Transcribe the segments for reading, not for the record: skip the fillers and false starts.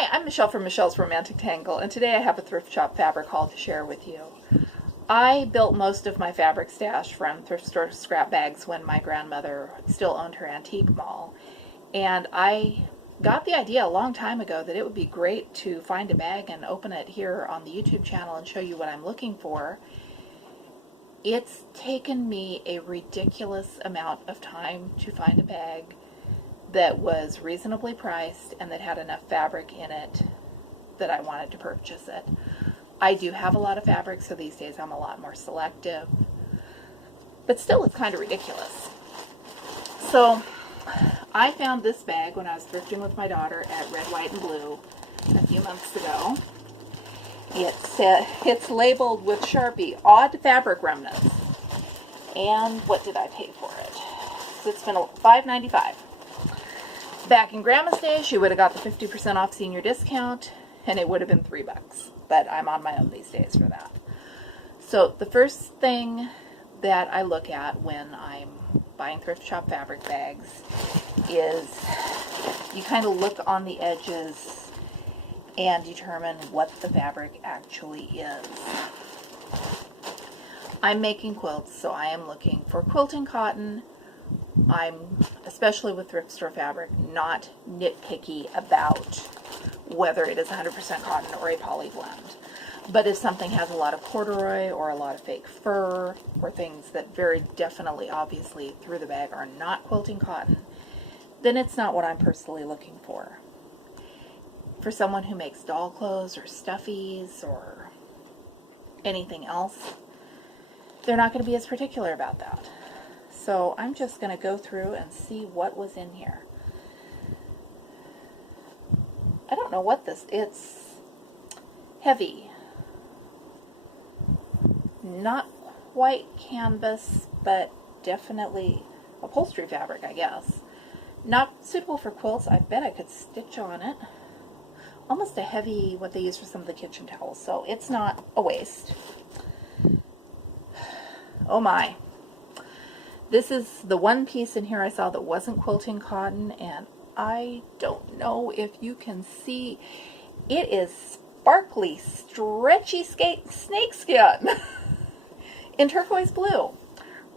Hi, I'm Michelle from Michelle's Romantic Tangle, and today I have a thrift shop fabric haul to share with you. I built most of my fabric stash from thrift store scrap bags when my grandmother still owned her antique mall, and I got the idea a long time ago that it would be great to find a bag and open it here on the YouTube channel and show you what I'm looking for. It's taken me a ridiculous amount of time to find a bag that was reasonably priced and that had enough fabric in it that I wanted to purchase it. I do have a lot of fabric, so these days I'm a lot more selective, but still it's kind of ridiculous. So I found this bag when I was thrifting with my daughter at Red, White, and Blue a few months ago. It's labeled with Sharpie, odd fabric remnants. And what did I pay for it? It's been $5.95. Back in Grandma's day, she would have got the 50% off senior discount, and it would have been $3. But I'm on my own these days for that. So the first thing that I look at when I'm buying thrift shop fabric bags is you kind of look on the edges and determine what the fabric actually is. I'm making quilts, so I am looking for quilting cotton. I'm, especially with thrift store fabric, not nitpicky about whether it is 100% cotton or a poly blend. But if something has a lot of corduroy or a lot of fake fur or things that very definitely, obviously, through the bag are not quilting cotton, then it's not what I'm personally looking for. For someone who makes doll clothes or stuffies or anything else, they're not going to be as particular about that. So I'm just going to go through and see what was in here. I don't know what it's heavy. Not quite canvas, but definitely upholstery fabric, I guess. Not suitable for quilts. I bet I could stitch on it. Almost a heavy, what they use for some of the kitchen towels, so it's not a waste. Oh my. This is the one piece in here I saw that wasn't quilting cotton, and I don't know if you can see. It is sparkly, stretchy snakeskin in turquoise blue.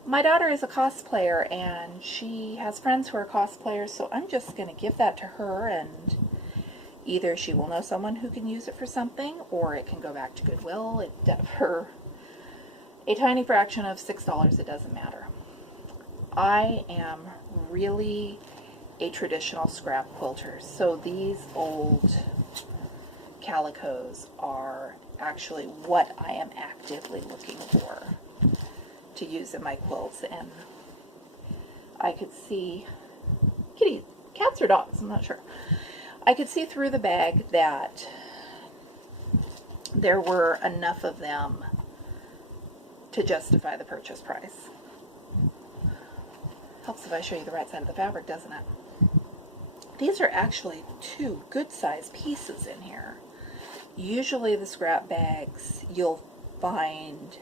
My daughter is a cosplayer, and she has friends who are cosplayers, so I'm just going to give that to her, and either she will know someone who can use it for something, or it can go back to Goodwill. For a tiny fraction of $6, it doesn't matter. I am really a traditional scrap quilter, so these old calicos are actually what I am actively looking for to use in my quilts. And I could see cats or dogs, I'm not sure. I could see through the bag that there were enough of them to justify the purchase price. Helps if I show you the right side of the fabric, doesn't it? These are actually two good-sized pieces in here. Usually the scrap bags, you'll find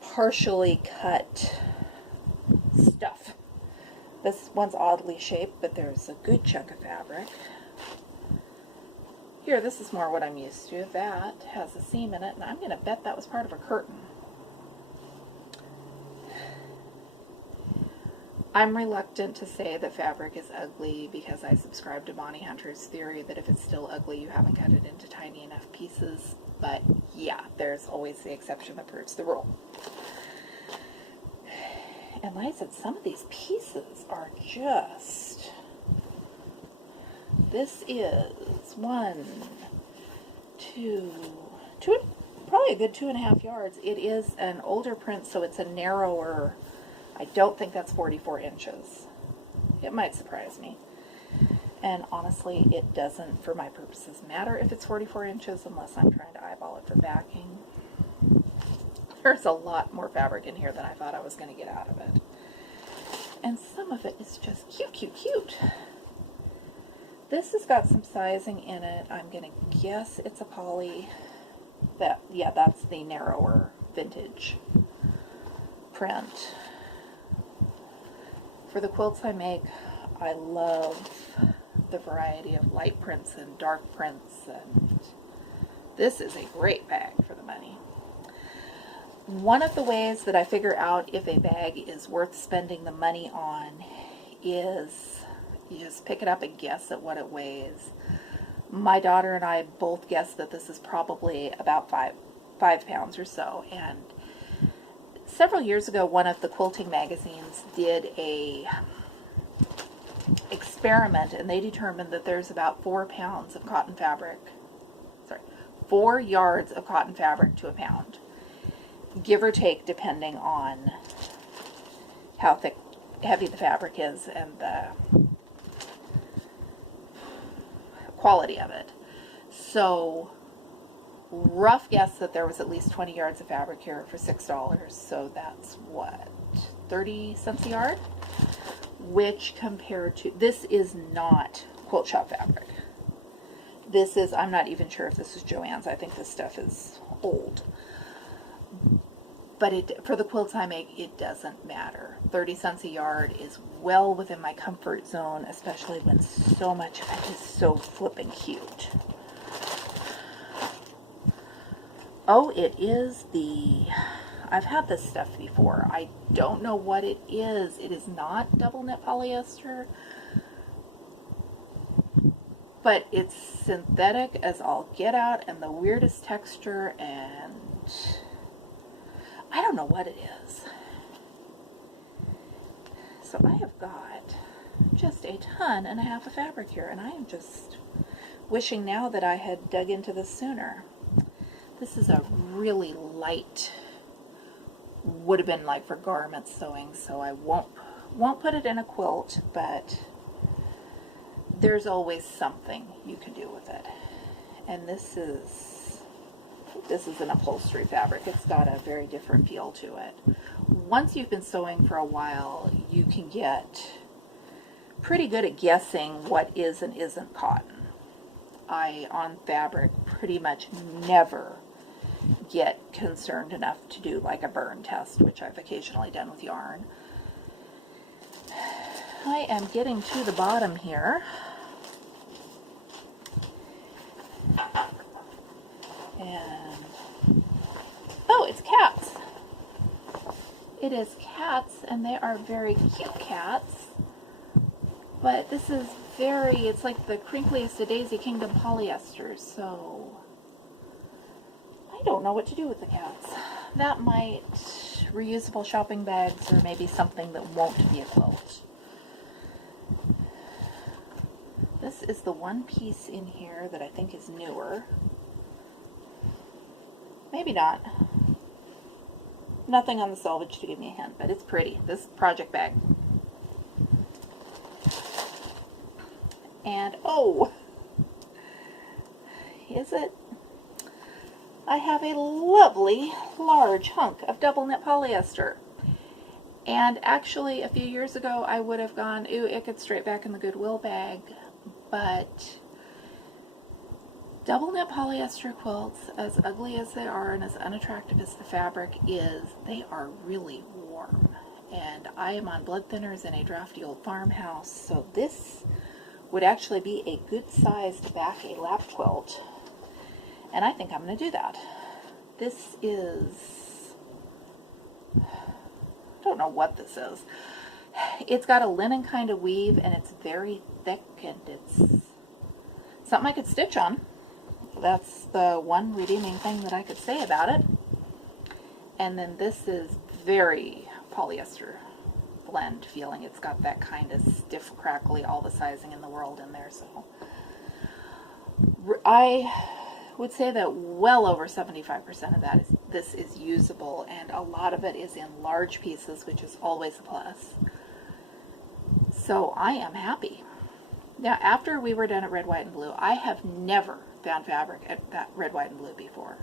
partially cut stuff. This one's oddly shaped, but there's a good chunk of fabric. Here, this is more what I'm used to. That has a seam in it, and I'm going to bet that was part of a curtain. I'm reluctant to say that fabric is ugly because I subscribe to Bonnie Hunter's theory that if it's still ugly, you haven't cut it into tiny enough pieces. But yeah, there's always the exception that proves the rule. And like I said, some of these pieces are just... This is probably a good 2.5 yards. It is an older print, so it's a narrower... I don't think that's 44 inches. It might surprise me. And honestly, it doesn't, for my purposes, matter if it's 44 inches unless I'm trying to eyeball it for backing. There's a lot more fabric in here than I thought I was going to get out of it. And some of it is just cute, cute, cute. This has got some sizing in it. I'm going to guess it's a poly. That's the narrower vintage print. For the quilts I make, I love the variety of light prints and dark prints, and this is a great bag for the money. One of the ways that I figure out if a bag is worth spending the money on is you just pick it up and guess at what it weighs. My daughter and I both guessed that this is probably about five pounds or so, and several years ago one of the quilting magazines did a experiment, and they determined that there's about 4 pounds of cotton fabric, 4 yards of cotton fabric to a pound, give or take, depending on how heavy the fabric is and the quality of it. So rough guess that there was at least 20 yards of fabric here for $6. So that's what, 30 cents a yard? Which compared to, this is not quilt shop fabric. This is, I'm not even sure if this is Joann's. I think this stuff is old. But for the quilts I make, it doesn't matter. 30 cents a yard is well within my comfort zone, especially when so much of it is so flipping cute. Oh, it is I've had this stuff before. I don't know what it is. It is not double knit polyester, but it's synthetic as all get out, and the weirdest texture, and I don't know what it is. So I have got just a ton and a half of fabric here, and I am just wishing now that I had dug into this sooner. This is a really light, would have been like for garment sewing, so I won't put it in a quilt, but there's always something you can do with it. And this is an upholstery fabric. It's got a very different feel to it. Once you've been sewing for a while, you can get pretty good at guessing what is and isn't cotton. I, on fabric, pretty much never get concerned enough to do like a burn test, which I've occasionally done with yarn. I am getting to the bottom here. And oh, it's cats. It is cats, and they are very cute cats. But this is it's like the crinkliest of Daisy Kingdom polyesters, so I don't know what to do with the cats. That might reusable shopping bags, or maybe something that won't be a quilt. This is the one piece in here that I think is newer. Maybe not. Nothing on the selvage to give me a hint, but it's pretty. This project bag. And, oh, is it? I have a lovely large hunk of double knit polyester. And actually, a few years ago, I would have gone, ooh, it gets straight back in the Goodwill bag. But double knit polyester quilts, as ugly as they are and as unattractive as the fabric is, they are really warm. And I am on blood thinners in a drafty old farmhouse, so this would actually be a good-sized back a lap quilt. And I think I'm going to do that. This is, I don't know what this is. It's got a linen kind of weave, and it's very thick, and it's something I could stitch on. That's the one redeeming thing that I could say about it. And then this is very polyester blend feeling. It's got that kind of stiff, crackly, all the sizing in the world in there. So I would say that well over 75% of that this is usable, and a lot of it is in large pieces, which is always a plus. So I am happy. Now, after we were done at Red, White, and Blue, I have never found fabric at that Red, White, and Blue before.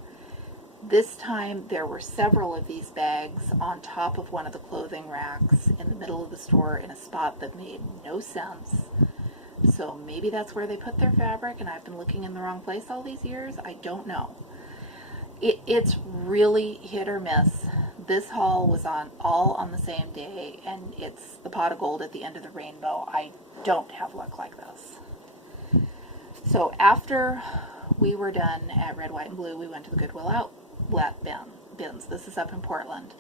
This time there were several of these bags on top of one of the clothing racks in the middle of the store in a spot that made no sense. So maybe that's where they put their fabric, and I've been looking in the wrong place all these years. I don't know. It's really hit or miss. This haul was all on the same day, and it's the pot of gold at the end of the rainbow. I don't have luck like this. So after we were done at Red, White, and Blue, we went to the Goodwill outlet bins. This is up in Portland.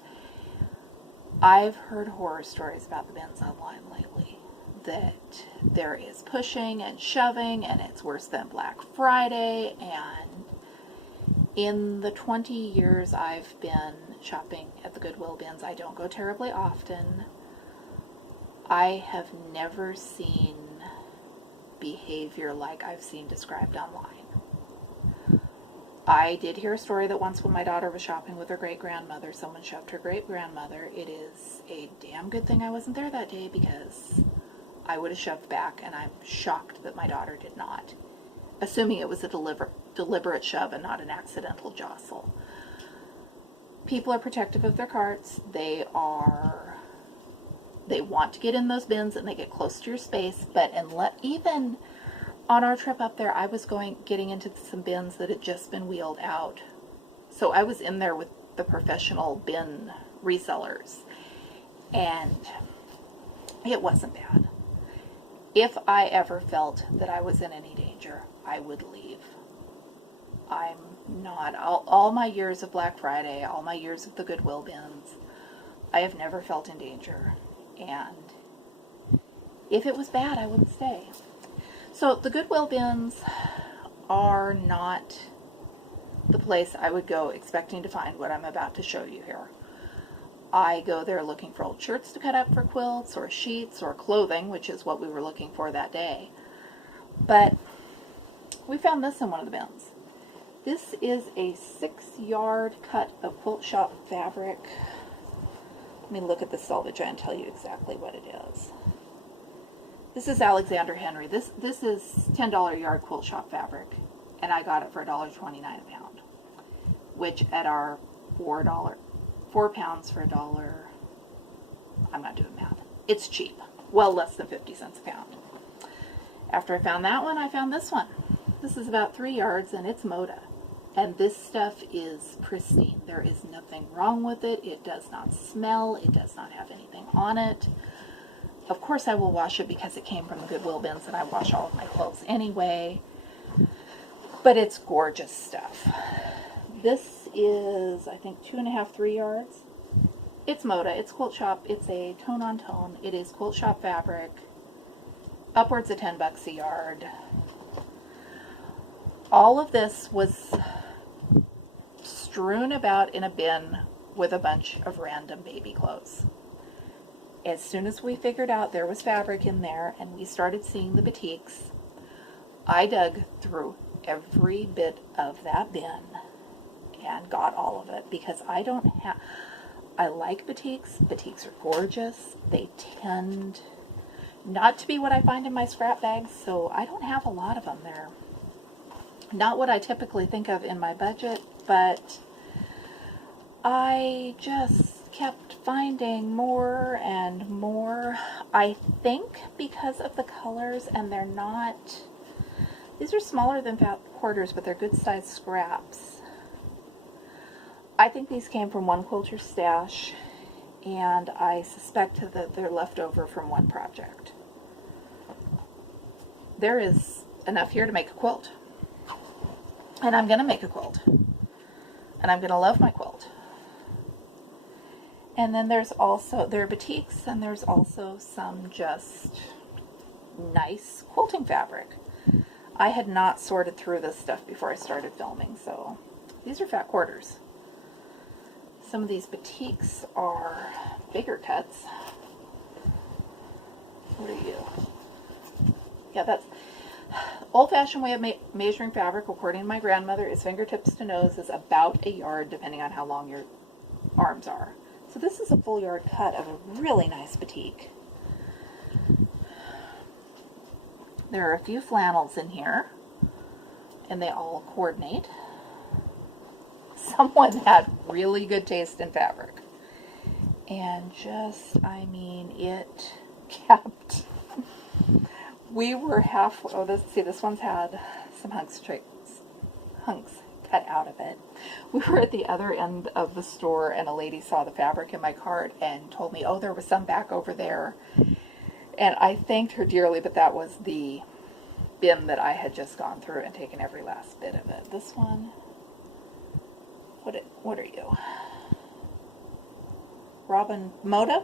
I've heard horror stories about the bins online lately. That there is pushing and shoving, and it's worse than Black Friday. And in the 20 years I've been shopping at the Goodwill bins, I don't go terribly often, I have never seen behavior like I've seen described online. I did hear a story that once when my daughter was shopping with her great-grandmother, someone shoved her great-grandmother. It is a damn good thing I wasn't there that day, because I would have shoved back, and I'm shocked that my daughter did not, assuming it was a deliberate shove and not an accidental jostle. People are protective of their carts. They want to get in those bins, and they get close to your space, but even on our trip up there, I was getting into some bins that had just been wheeled out. So I was in there with the professional bin resellers, and it wasn't bad. If I ever felt that I was in any danger, I would leave. I'm not. All my years of Black Friday, all my years of the Goodwill bins, I have never felt in danger. And if it was bad, I wouldn't stay. So the Goodwill bins are not the place I would go expecting to find what I'm about to show you here. I go there looking for old shirts to cut up for quilts, or sheets, or clothing, which is what we were looking for that day. But we found this in one of the bins. This is a 6-yard cut of quilt shop fabric. Let me look at the selvage and tell you exactly what it is. This is Alexander Henry. This is $10 yard quilt shop fabric, and I got it for $1.29 a pound, which at our 4 pounds for $1, I'm not doing math. It's cheap. Well, less than 50 cents a pound. After I found that one, I found this one. This is about 3 yards, and it's Moda. And this stuff is pristine. There is nothing wrong with it. It does not smell. It does not have anything on it. Of course I will wash it because it came from the Goodwill bins, and I wash all of my clothes anyway. But it's gorgeous stuff. This is, I think, 2.5, 3 yards. It's Moda. It's quilt shop. It's a tone-on-tone. It is quilt shop fabric. Upwards of $10 a yard. All of this was strewn about in a bin with a bunch of random baby clothes. As soon as we figured out there was fabric in there and we started seeing the batiks, I dug through every bit of that bin and got all of it, because I like batiks. Batiks are gorgeous. They tend not to be what I find in my scrap bags, so I don't have a lot of them there. Not what I typically think of in my budget, but I just kept finding more and more. I think because of the colors, and they're not, these are smaller than quarters, but they're good sized scraps. I think these came from one quilter stash, and I suspect that they're left over from one project. There is enough here to make a quilt. And I'm going to make a quilt. And I'm going to love my quilt. And then there are batiks, and there's also some just nice quilting fabric. I had not sorted through this stuff before I started filming, so these are fat quarters. Some of these batiks are bigger cuts. What are you? Yeah, that's old-fashioned way of measuring fabric, according to my grandmother, is fingertips to nose is about a yard, depending on how long your arms are. So this is a full yard cut of a really nice batik. There are a few flannels in here, and they all coordinate. Someone had really good taste in fabric. And just, I mean, it kept... We were halfway. Oh, this one's had some hunks cut out of it. We were at the other end of the store, and a lady saw the fabric in my cart and told me, oh, there was some back over there. And I thanked her dearly, but that was the bin that I had just gone through and taken every last bit of it. This one, what are you? Robin Moda?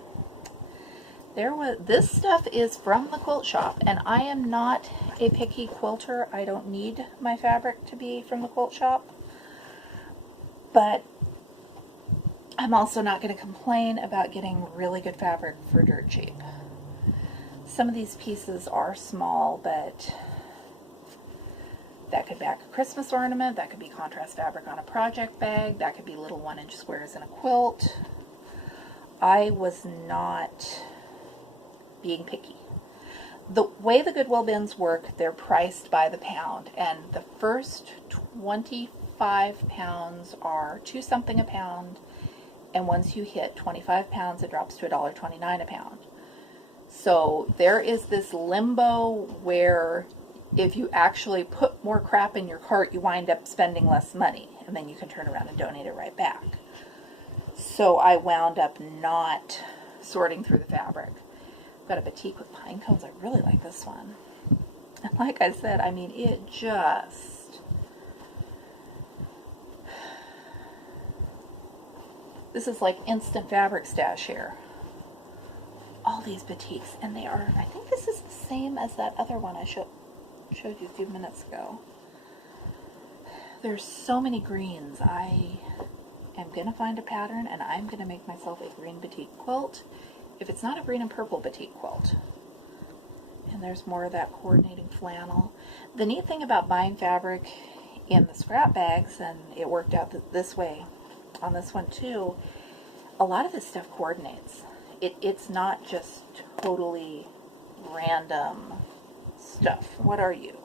This stuff is from the quilt shop, and I am not a picky quilter. I don't need my fabric to be from the quilt shop, but I'm also not going to complain about getting really good fabric for dirt cheap. Some of these pieces are small, but that could back a Christmas ornament, that could be contrast fabric on a project bag, that could be little 1-inch squares in a quilt. I was not being picky. The way the Goodwill bins work, they're priced by the pound, and the first 25 pounds are $2 something a pound, and once you hit 25 pounds, it drops to $1.29 a pound. So there is this limbo where if you actually put more crap in your cart, you wind up spending less money, and then you can turn around and donate it right back. So I wound up not sorting through the fabric. Got a batik with pine cones. I really like this one. And like I said, I mean, it just... This is like instant fabric stash here. All these batiks, and they are, I think this is the same as that other one I showed you a few minutes ago. There's so many greens. I am going to find a pattern, and I'm going to make myself a green batik quilt. If it's not a green and purple batik quilt. And there's more of that coordinating flannel. The neat thing about buying fabric in the scrap bags, and it worked out this way on this one too, a lot of this stuff coordinates. It's not just totally random stuff. What are you?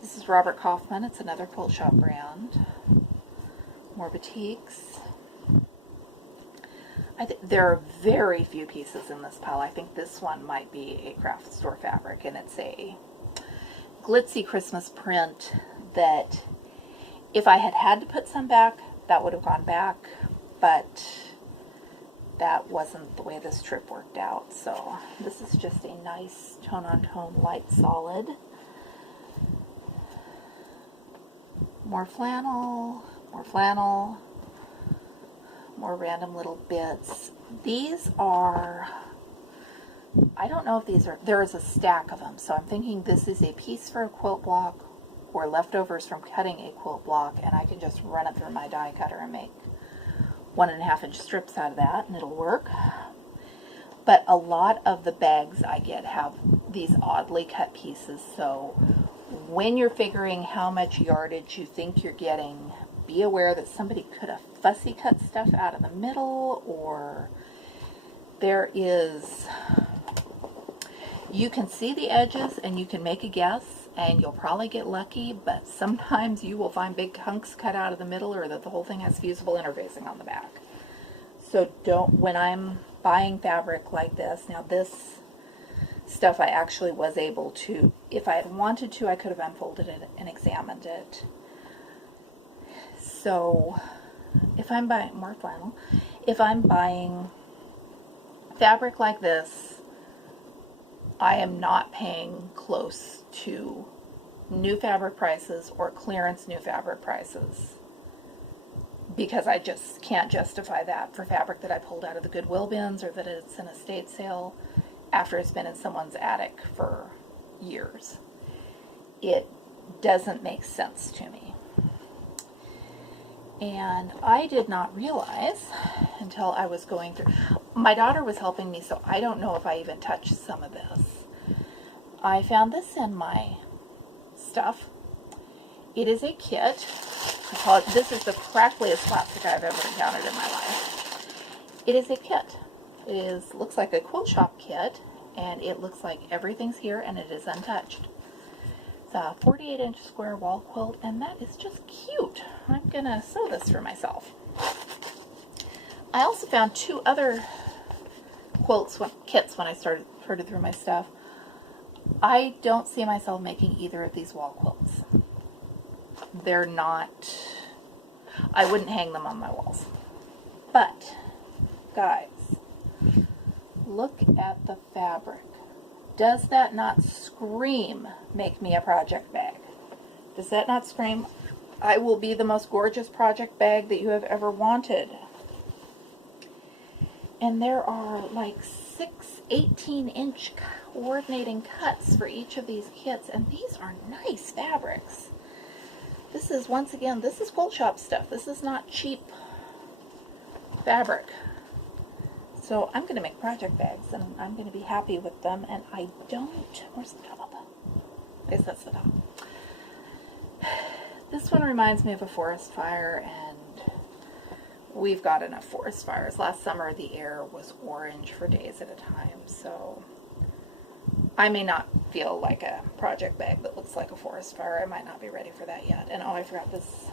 This is Robert Kaufman. It's another quilt shop brand. More batiks. There are very few pieces in this pile. I think this one might be a craft store fabric, and it's a glitzy Christmas print that if I had to put some back, that would have gone back, but that wasn't the way this trip worked out. So this is just a nice tone-on-tone light solid. More flannel, more flannel. More random little bits. These are, I don't know if these are, there is a stack of them, so I'm thinking this is a piece for a quilt block or leftovers from cutting a quilt block, and I can just run it through my die cutter and make 1.5 inch strips out of that, and it'll work. But a lot of the bags I get have these oddly cut pieces, so when you're figuring how much yardage you think you're getting, be aware that somebody could have fussy cut stuff out of the middle, or there is, you can see the edges and you can make a guess and you'll probably get lucky, but sometimes you will find big hunks cut out of the middle, or that the whole thing has fusible interfacing on the back. So don't, when I'm buying fabric like this, now this stuff I actually was able to, if I had wanted to, I could have unfolded it and examined it. So if I'm buying more flannel, if I'm buying fabric like this, I am not paying close to new fabric prices or clearance new fabric prices, because I just can't justify that for fabric that I pulled out of the Goodwill bins, or that it's an estate sale after it's been in someone's attic for years. It doesn't make sense to me. And I did not realize until I was going through, my daughter was helping me, so I don't know if I even touched some of this. I found this in my stuff. It is a kit. I call it, this is the crackliest plastic I've ever encountered in my life. It is a kit. It is, looks like a quilt shop kit, and it looks like everything's here and it is untouched. It's a 48-inch square wall quilt, and that is just cute. I'm gonna sew this for myself. I also found 2 other kits when I started through my stuff. I don't see myself making either of these wall quilts. They're not, I wouldn't hang them on my walls. But, guys, look at the fabric Does that not scream, make me a project bag? Does that not scream, I will be the most gorgeous project bag that you have ever wanted? And there are like 6 18-inch coordinating cuts for each of these kits, and these are nice fabrics. This is, once again, this is quilt shop stuff. This is not cheap fabric. So I'm going to make project bags, and I'm going to be happy with them, and I don't, where's the top? I guess that's the top. This one reminds me of a forest fire, and we've got enough forest fires. Last summer the air was orange for days at a time, so I may not feel like a project bag that looks like a forest fire. I might not be ready for that yet. And oh, I forgot this.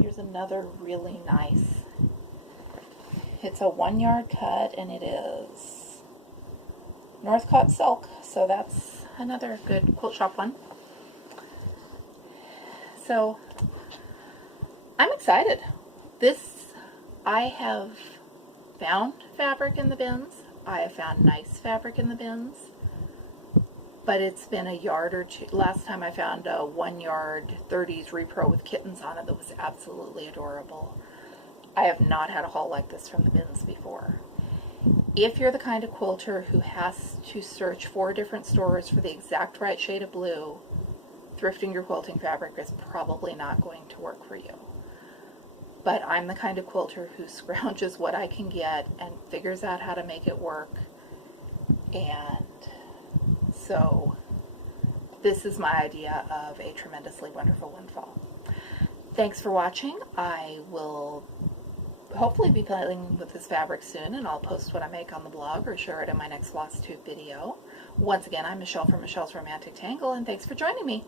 Here's another really nice. It's a 1-yard cut, and it is Northcott silk, so that's another good quilt shop one. So I'm excited. I have found fabric in the bins. I have found nice fabric in the bins, but it's been a yard or two. Last time I found a 1-yard 30s repro with kittens on it that was absolutely adorable. I have not had a haul like this from the bins before. If you're the kind of quilter who has to search 4 different stores for the exact right shade of blue, thrifting your quilting fabric is probably not going to work for you. But I'm the kind of quilter who scrounges what I can get and figures out how to make it work. And so this is my idea of a tremendously wonderful windfall. Thanks for watching. I will hopefully be playing with this fabric soon, and I'll post what I make on the blog or share it in my next Floss Tube video. Once again, I'm Michelle from Michelle's Romantic Tangle, and thanks for joining me.